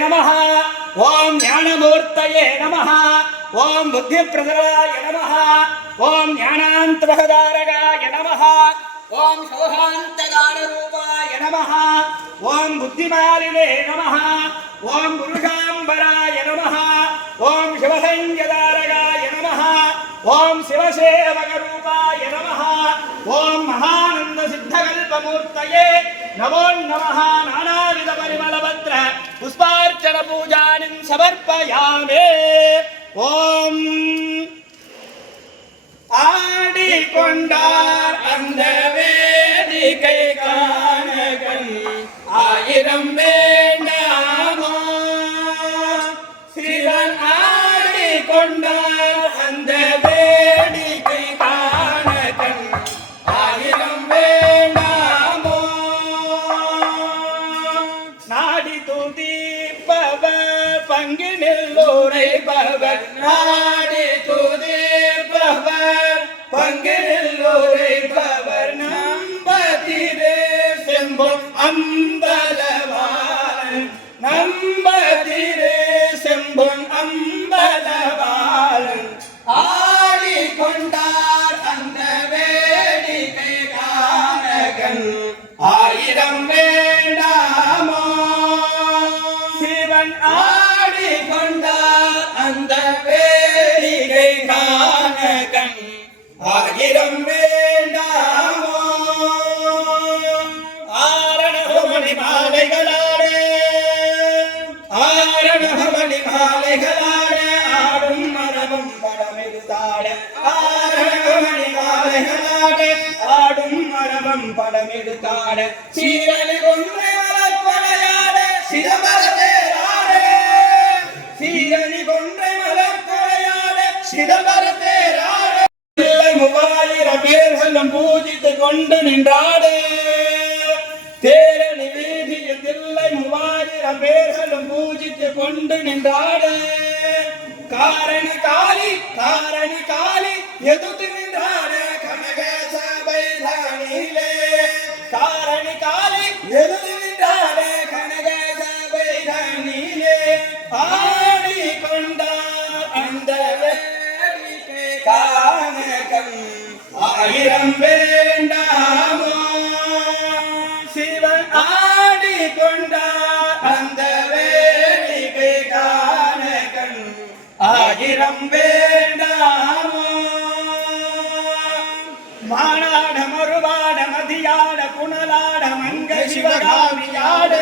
नमः ओम ज्ञानमूर्तये नमः ओम बुद्धिप्रदाय नमः ओम ज्ञानान्तवहदारकाय नमः ओम शोभान्तगानरूपाय नमः ओम बुद्धिमालिने नमः ओम पुरुषाम्बराय नमः ओम शिवसंज्ञदारकाय नमः ओम शिवसेवकरूपाय नमः ओम महानन्दसिद्धकल्पमूर्तये नमो नमः नानाविधपरिमलपत्र पुष्पार्चन पूजानिं समर्पयामि ओम ஆடிக்கொண்டார் அந்த வேடிக்கை காணகன் ஆயிரம் வேண்டாமோ சிவன் ஆடிக்கொண்டார் அந்த வேடிக்கை காணகன் ஆயிரம் வேண்டாமோ நாடி துதிப்பவர் பங்கினில் உரைப்பவர் நாடி துதிப்பவர் பங்கினில் உரைப்பவர் நம்பதிரே செம்பொன் அம்பலவாளன் நம்பதிரே செம்பொன் அம்பலவாளன் ஆடிக்கொண்டார் அந்த வேடிக்கை காணகன் ஆயிரம் வேண்டாமோ சிவன் ஆடிக்கொண்டார் அந்த வேடிக்கை காணகன் ஆயிரம் வேண்டாமோ ஆரணமணி மாலைகளாடே ஆரணமணி மாலைகளாடே ஆடும் மரபும் படமெடுத்தாட ஆரணமணி மாலைகளாடே ஆடும் மரபும் படமெடுத்தாட சீரலி கொன்றை மலர்கொலையாட சிதம்பரத்தேராடே சீரலி கொன்றை மலர்கொலையாட சிதம்பரத்தேராட மூவாயிரம் பேர்களும் பூஜித்து கொண்டு நின்றாடே தேரணி வீதியில் தில்லை மூவாயிரம் பேர்களும் பூஜித்து கொண்டு நின்றாடே காரணி காளி எதுத்து நின்றாடே கனக சபை தானிலே காரணி காளி எதுத்து நின்றாடே கனக சபை தானிலே ஆடிக்கொண்டார் அந்த வேடிக்கை காணகன் ஆயிரம் வேண்டாமோ சிவன் ஆடிக்கொண்டார் அந்த வேடிக்கை காணகன் ஆயிரம் வேண்டாமோ மானாட மறுபாட மதியாட புனலாட மங்க சிவகாமியாடு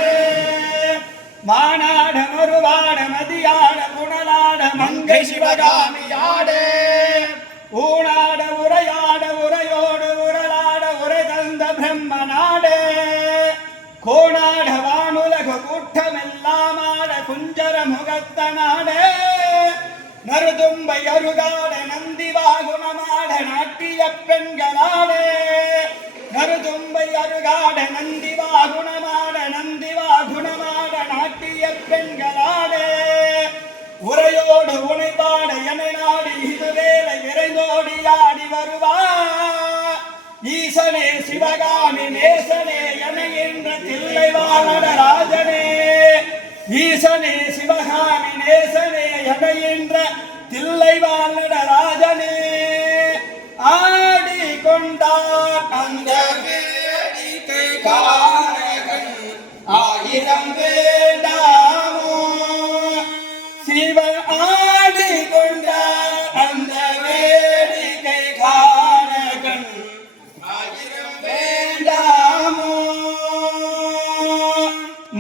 மானாட மறுபாட மதியாட புனலாட மங்கை சிவகாமியாடு ஊனாட உரையாட உரையோடு உரலாட உரை தந்த பிரம்மனாடு கோணாட வானுலக கூட்டமெல்லாமாட குஞ்சர முகத்தனாடு நறுதும்பை அருகாட நந்திவாகுணமாட நாட்டிய பெண்களாடு நறுதும்பை அருகாட நந்திவாகுணமாட நாட்டிய பெண்களாடு உரையோடு உனைபாட என நாடி இதுவேளை விரைந்தோடி ஆடி வருவா ஈசனே சிவகாமி நேசனே என என்ற தில்லை வாழராஜனே ஈசனே சிவகாமி நேசனே என என்ற தில்லை வாழராஜனே ஆடிக்கொண்டார் அந்த வேடிக்கை காணகன் ஆயிரம் வேண்டாமோ சிவன் ஆடிக்கொண்டார் அந்த வேடிக்கை காணகன் ஆயிரம் வேண்டாமோ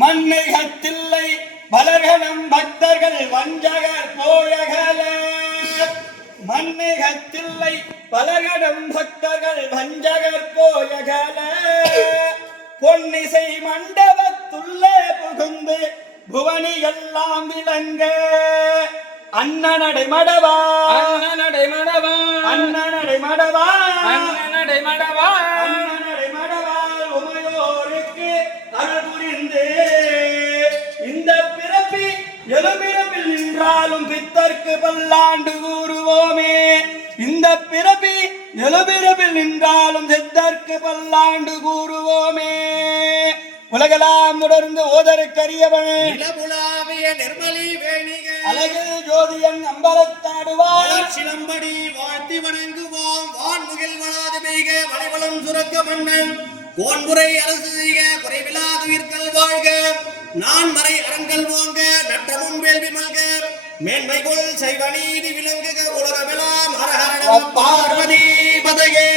மன்னைகத்தில்லை பலர்களும் பக்தர்கள் வஞ்சகர் போயகல மன்னைகத்தில்லை பலர்களும் பக்தர்கள் வஞ்சகர் போயகல பொன்னிசை மண்டபத்துள்ளே புகுந்து புவனி எல்லாம் விளங்க அண்ணனடை மடவா அண்ணனடை மடவா அண்ணனடை மடவா அண்ணனடை மடவா அண்ணனடை மடவால் உமையோருக்கு அருள் புரிந்து இந்த பிறப்பி எழுபிறப்பில் நின்றாலும் பித்தர்க்கு பல்லாண்டு கூறுவோமே இந்த பிறப்பி எழுபிறப்பில் நின்றாலும் சித்தர்க்கு பல்லாண்டு கூறுவோமே உலகெல்லாம் தொடர்ந்து ஓதற்கரியவன் நிர்மலி வேணிக அழகில் ஜோதியன் அம்பலத்தாடுவார் சிலம்படி வாழ்த்தி வணங்குவோம் வான்முகில் வளாத பெய்க வளைவளம் சுரக்க மன்னன் கோன்முறை அரசு செய்க குறைவிலாது உயிர்கள் வாழ்க நான் மறை அரண்கள் ஓங்க நற்றமும் வேள்வி மல்க மேன்மைகொள் செய்வ நீதி விளங்குக உலகமெல்லாம் ஹர ஹர நம பார்வதி பதையே